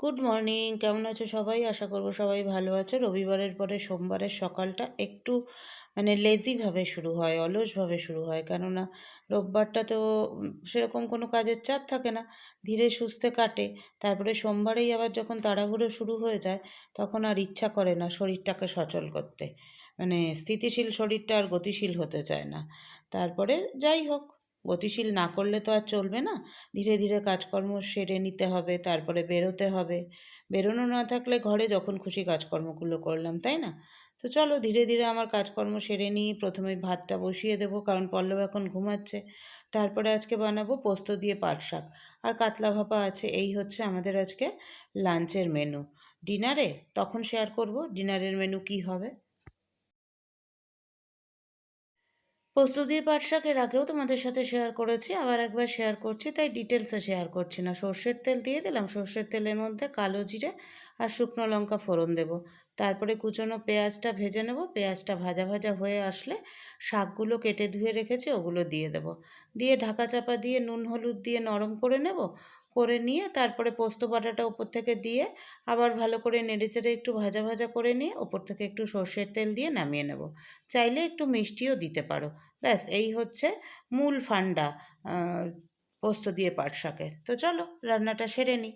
Good morning কেমন আছো সবাই? আশা করব সবাই ভালো আছো। রবিবারের পরে সোমবারের সকালটা একটু মানে লেজিভাবে শুরু হয় অলসভাবে শুরু হয়। কেননা রোববারটা তো সেরকম কোনো কাজের চাপ থাকে না। ধীরে সুস্থে কাটে। তারপরে সোমবারেই আবার যখন তাড়াহুড়ো শুরু হয়ে যায়, তখন আর ইচ্ছা করে না শরীরটাকে সচল করতে। মানে স্থিতিশীল শরীরটা আর গতিশীল হতে চায় না। তারপরে যাই হোক গতিশীল না করলে তো আর চলবে না। ধীরে ধীরে কাজকর্ম সেরে নিতে হবে, তারপরে বেরোতে হবে। বেরোনো না থাকলে ঘরে যখন খুশি কাজকর্মগুলো করলাম, তাই না? তো চলো ধীরে ধীরে আমার কাজকর্ম সেরে নিই। প্রথমে ভাতটা বসিয়ে দেবো, কারণ পল্লব এখন ঘুমাচ্ছে। তারপরে আজকে বানাবো পোস্ত দিয়ে পাট শাক। আর কাতলা ভাপা আছে, এই হচ্ছে আমাদের আজকে লাঞ্চের মেনু ডিনারে? তখন শেয়ার করব। ডিনারের মেনু কি হবে? পোস্ত দিয়ে পাট শাকের আগেও তোমাদের সাথে শেয়ার করেছি, আবার একবার শেয়ার করছি, তাই ডিটেলসে শেয়ার করছি না। সর্ষের তেল দিয়ে দিলাম, সর্ষের তেলের মধ্যে কালো জিরে আর শুকনো লঙ্কা ফোড়ন দেব। তারপরে কুচনো পেঁয়াজটা ভেজে নেব, পেঁয়াজটা ভাজা ভাজা হয়ে আসলে শাকগুলো কেটে ধুয়ে রেখেছি, ওগুলো দিয়ে দেব। দিয়ে ঢাকা চাপা দিয়ে নুন, হলুদ দিয়ে নরম করে নেব করে নিয়ে তারপরে পোস্ত বাটাটা উপর থেকে দিয়ে আবার ভালো করে নেড়েচেড়ে একটু ভাজা ভাজা করে নিয়ে ওপর থেকে একটু সর্ষের তেল দিয়ে নামিয়ে নেব। চাইলে একটু মিষ্টিও দিতে পারো। ব্যাস, এই হচ্ছে মূল ফান্ডা পোস্ত দিয়ে পাট শাকের। তো চলো, রান্নাটা সেরে নিই।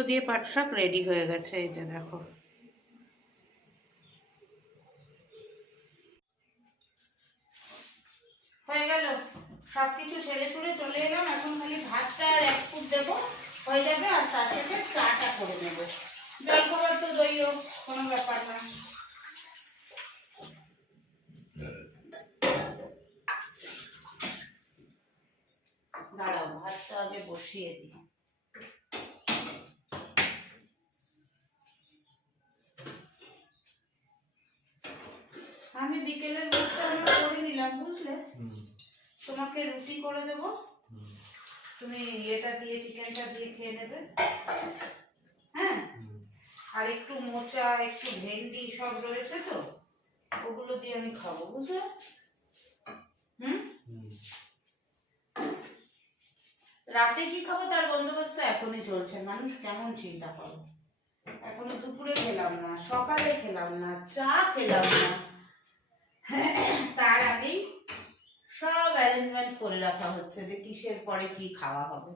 পোস্ত দিয়ে পাট শাক রেডি হয়ে গেছে, এই যে দেখো। হয়ে গেল। চলে এলাম। এখন খালি ভাতটা আর এক ফুট দেবো। হয়ে যাবে আর তার সাথে চাটা করে নেব। জল খাবার তো দইও, কোনো ব্যাপার না। দাঁড়াও, ভাতটা আগে বসিয়ে দিই। আমি বিকেলের ভাতটা আমরা করে নিলাম বুঝলে? তোমাকে রুটি করে দেবো। তুমি এটা দিয়ে চিকেনটা দিয়ে খেয়ে নেবে। হ্যাঁ? আর একটু মোচা একটু ভেন্ডি সব রয়েছে তো ওগুলো দিয়ে আমি খাব বুঝলে? হুম। রাতে কি খাব তার বন্দোবস্ত এখনই চলছে। মানুষ কেমন চিন্তা করো। এখনও দুপুরে খেলাম না সকালে খেলাম না চা খেলাম না। তার আগেই সব অ্যারেঞ্জমেন্ট করে রাখা হচ্ছে যে কিসের পরে কি খাওয়া হবে।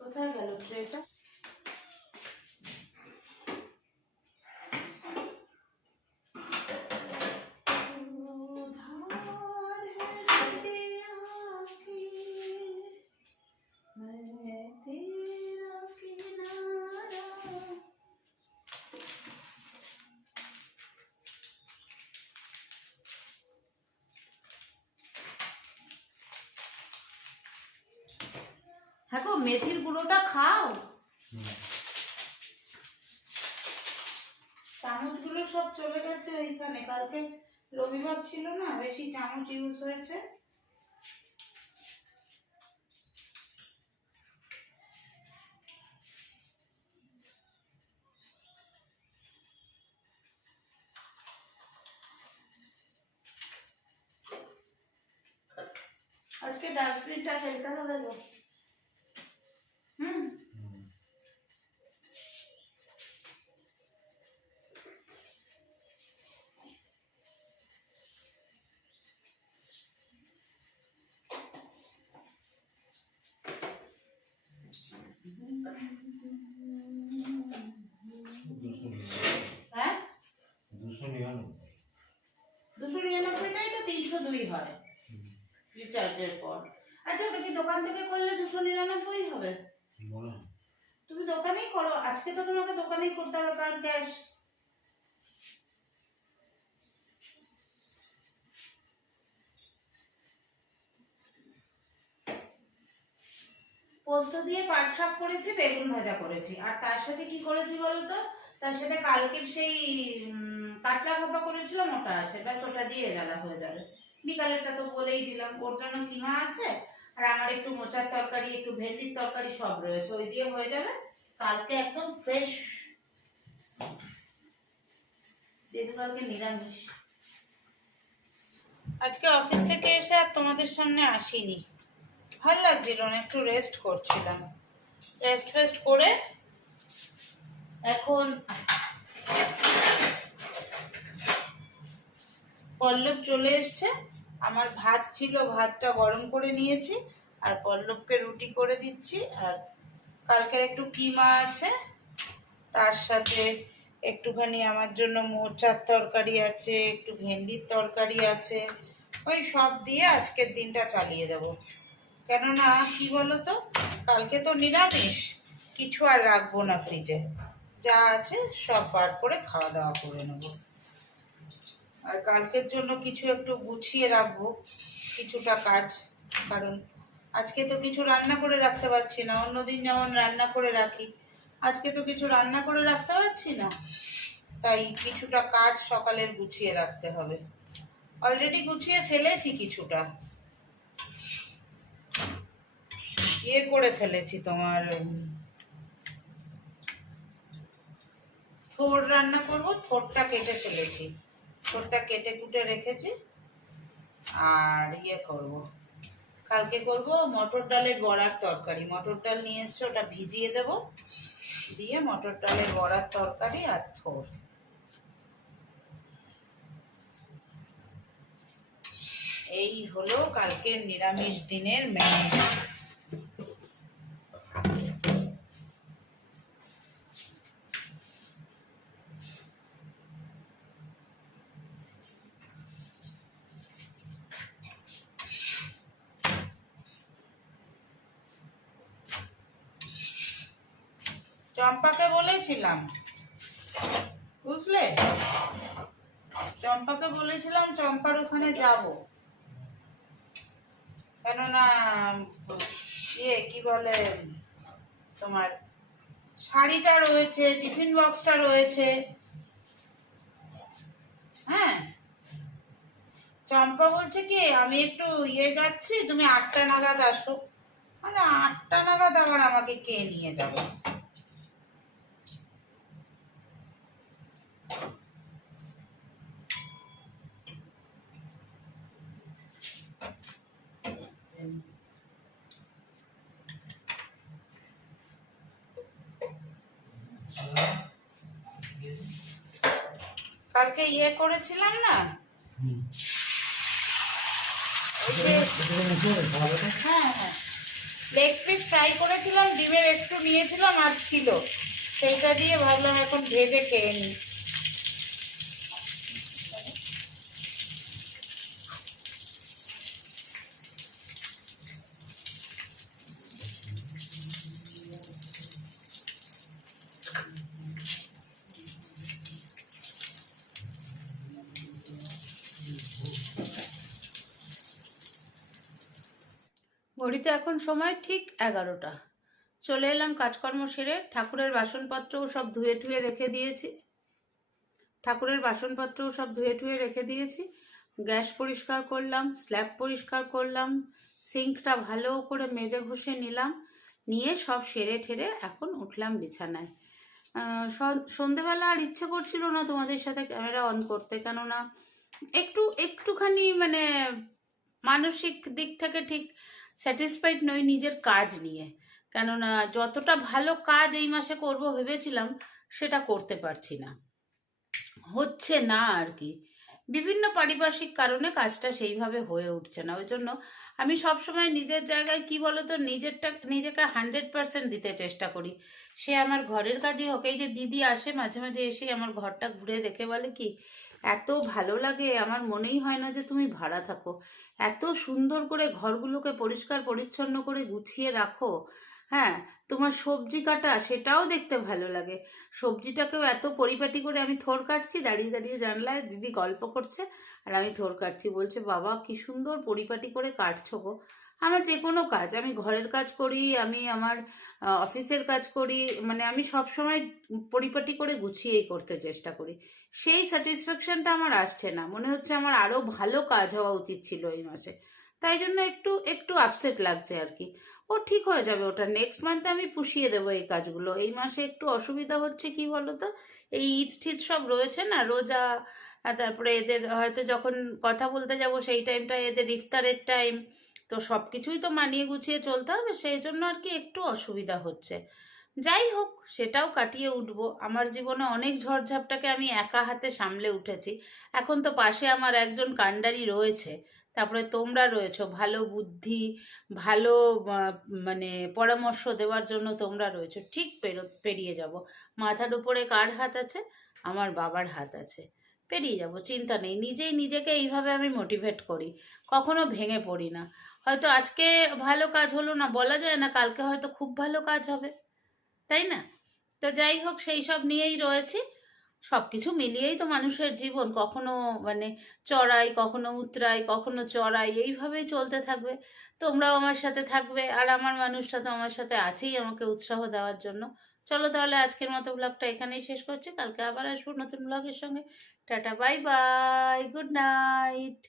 কোথায় গেল ট্রেটা? মেথির গুঁড়োটা খাও। চামচগুলো সব চলে গেছে ওইখানে কালকে রবিবার ছিল না, বেশি চামচ ইউজ হয়েছে। আজকে ডাস্টবিনটা ফেলতে হবে গো হ্যাঁ? দুশো নিরানব্বই দুশো নিরানব্বইটাই তো তিনশো দুই হয়। রিচার্জের পর। আচ্ছা ওটা কি দোকান থেকে করলে দুশো নিরানব্বই হবে? তুমি দোকানেই করো। আজকে তো তোমাকে দোকানেই করতে হবে কারণ ক্যাশ পোস্ত দিয়ে পাট শাক করেছি, বেগুন ভাজা করেছি। আর তার সাথে কি করেছি বলতো তার সাথে কালকের সেই কাতলা ভাপা করেছিলাম, ওটা আছে। ব্যাস, ওটা দিয়ে বেলা হয়ে যাবে। বিকালেরটা তো বলেই দিলাম, ওর জন্য কিমা আছে? আর আমার একটু মোচার তরকারি, একটু ভেন্ডির তরকারি সব রয়েছে। ওই দিয়ে হয়ে যাবে। কালকে একদম ফ্রেশ যেহেতু কালকে নিরামিষ। আজকে অফিস থেকে এসে আর তোমাদের সামনে আসিনি। ভালো লাগছিল না, একটু রেস্ট করছিলাম। রেস্ট ফেস্ট করে এখন পল্লব চলে এসছে। আমার ভাত ছিল, ভাতটা গরম করে নিয়েছি আর পল্লবকে রুটি করে দিচ্ছি আর কালকের একটু কিমা আছে, তার সাথে একটুখানি আমার জন্য মোচার তরকারি আছে, একটু ভেন্ডির তরকারি আছে, ওই সব দিয়ে আজকের দিনটা চালিয়ে দেব। কেননা, কি বলতো, কালকে তো নিরামিষ, কিছু আর রাখব না ফ্রিজে যা আছে সব বার করে খাওয়া দাওয়া করে নেব। আর কালকের জন্য কিছু একটু গুছিয়ে রাখব, কিছুটা কাজ, কারণ আজকে তো কিছু রান্না করে রাখতে পারছি না, অন্যদিন যেমন রান্না করে রাখি। আজকে তো কিছু রান্না করে রাখতে পারছি না, তাই কিছুটা কাজ সকালের গুছিয়ে রাখতে হবে। অলরেডি গুছিয়ে ফেলেছি কিছুটা। ইয়ে করে ফেলেছি তোমার থোর রান্না করব, থোরটা কেটে ফেলেছি। থোরটা কেটে কুটে রেখেছি। আর ইয়ে করব। কালকে করব মটর ডালের বড়ার তরকারি। মটর ডাল নিয়ে এসছে, ওটা ভিজিয়ে দেব। দিয়ে মটর ডালের বড়ার তরকারি আর থোর। এই হলো কালকের নিরামিষ দিনের মেনু চম্পাকে বলেছিলাম। বুঝলে? চম্পাকে বলেছিলাম চম্পার ওখানে যাব। কেননা ইয়ে কি বলে, তোমার শাড়িটা রয়েছে, টিফিন বক্সটা রয়েছে। হ্যাঁ? চম্পা বলছে কি, আমি একটু ইয়ে যাচ্ছি, তুমি আটটা নাগাদ আসো। মানে আটটা নাগাদ আবার আমাকে কে নিয়ে যাবে? কালকে ইয়ে করেছিলাম না? হ্যাঁ হ্যাঁ। লেগ পিস ফ্রাই করেছিলাম ডিমের একটু নিয়েছিলাম আর ছিল। সেইটা দিয়ে ভাবলাম এখন ভেজে খেয়ে নিই। ঘড়িতে এখন সময় ঠিক এগারোটা। চলে এলাম কাজকর্ম সেরে, ঠাকুরের বাসনপত্রও সব ধুয়ে টুয়ে রেখে দিয়েছি। ঠাকুরের বাসনপত্রও সব ধুয়ে টুয়ে রেখে দিয়েছি। গ্যাস পরিষ্কার করলাম, স্ল্যাব পরিষ্কার করলাম, সিঙ্কটা ভালো করে মেজে ঘষে নিলাম, নিয়ে সব সেরে ঠেরে এখন উঠলাম বিছানায়। সন- সন্ধেবেলা আর ইচ্ছে করছিল না তোমাদের সাথে ক্যামেরা অন করতে, কেননা একটু, একটুখানি মানে মানসিক দিক থেকে ঠিক স্যাটিসফাইড নই নিজের কাজ নিয়ে। কেননা যতটা ভালো কাজ এই মাসে করব ভেবেছিলাম, সেটা করতে পারছি না। হচ্ছে না আর কি। বিভিন্ন পারিপার্শ্বিক কারণে কাজটা সেইভাবে হয়ে উঠছে না। ওই জন্য আমি সবসময় নিজের জায়গায় কি বলতো, নিজেরটা, নিজেকে হান্ড্রেড পার্সেন্ট দিতে চেষ্টা করি। সে আমার ঘরের কাজই হোক। এই যে দিদি আসে মাঝে মাঝে এসে আমার ঘরটা ঘুরে দেখে বলে কি এত ভালো লাগে, আমার মনেই হয় না যে তুমি ভাড়া থাকো। এত সুন্দর করে ঘরগুলোকে পরিষ্কার পরিচ্ছন্ন করে গুছিয়ে রাখো। হ্যাঁ তোমার সবজি কাটা, সেটাও দেখতে ভালো লাগে। সবজিটাকেও এত পরিপাটি করে আমি থোর কাটছি, দাঁড়িয়ে দাঁড়িয়ে জানলায় দিদি গল্প করছে, আর আমি থোর কাটছি, বলছে, বাবা, কি সুন্দর পরিপাটি করে কাটছো গো। আমার যে কোনো কাজ, আমি ঘরের কাজ করি, আমি আমার অফিসের কাজ করি মানে আমি সব সময় পরিপাটি করে গুছিয়েই করতে চেষ্টা করি। সেই স্যাটিসফ্যাকশনটা আমার আসছে না। মনে হচ্ছে আমার আরও ভালো কাজ হওয়া উচিত ছিল এই মাসে। তাই জন্য একটু একটু আপসেট লাগছে আর কি। ও ঠিক হয়ে যাবে ওটা। নেক্সট মান্থে আমি পুষিয়ে দেবো এই কাজগুলো। এই মাসে একটু অসুবিধা হচ্ছে কি বলো তো এই ঈদ টিদ সব রয়েছে না? রোজা, তারপরে এদের হয়তো যখন কথা বলতে যাব সেই টাইমটা এদের ইফতারের টাইম তো সব কিছুই তো মানিয়ে গুছিয়ে চলতে হবে, সেই জন্য আর কি একটু অসুবিধা হচ্ছে। যাই হোক, সেটাও কাটিয়ে উঠবো। আমার জীবনে অনেক ঝড়ঝাপটাকে আমি একা হাতে সামলে উঠেছি। এখন তো পাশে আমার একজন কাণ্ডারি রয়েছে, তারপরে তোমরা রয়েছো, ভালো বুদ্ধি, ভালো মানে পরামর্শ দেওয়ার জন্য তোমরা রয়েছো। ঠিক পেরো, পেরিয়ে যাব। মাথার উপরে কার হাত আছে? আমার বাবার হাত আছে। পেরিয়ে যাব, চিন্তা নেই। নিজেই নিজেকে এইভাবে আমি মোটিভেট করি। কখনো ভেঙে পড়ি না। হয়তো আজকে ভালো কাজ হলো না, বলা যায় না, কালকে হয়তো খুব ভালো কাজ হবে, তাই না? তো যাই হোক, সেই সব নিয়েই রয়েছি। সব কিছু মিলিয়েই তো মানুষের জীবন, কখনো মানে চড়াই, কখনো উতরাই, কখনো চড়াই, এইভাবেই চলতে থাকবে। তোমরাও আমার সাথে থাকবে, আর আমার মানুষটা তো আমার সাথে আছেই আমাকে উৎসাহ দেওয়ার জন্য। চলো তাহলে আজকের মতো ব্লগটা এখানেই শেষ করছি। কালকে আবার আসব নতুন ব্লগের সঙ্গে। Tata, bye bye, good night.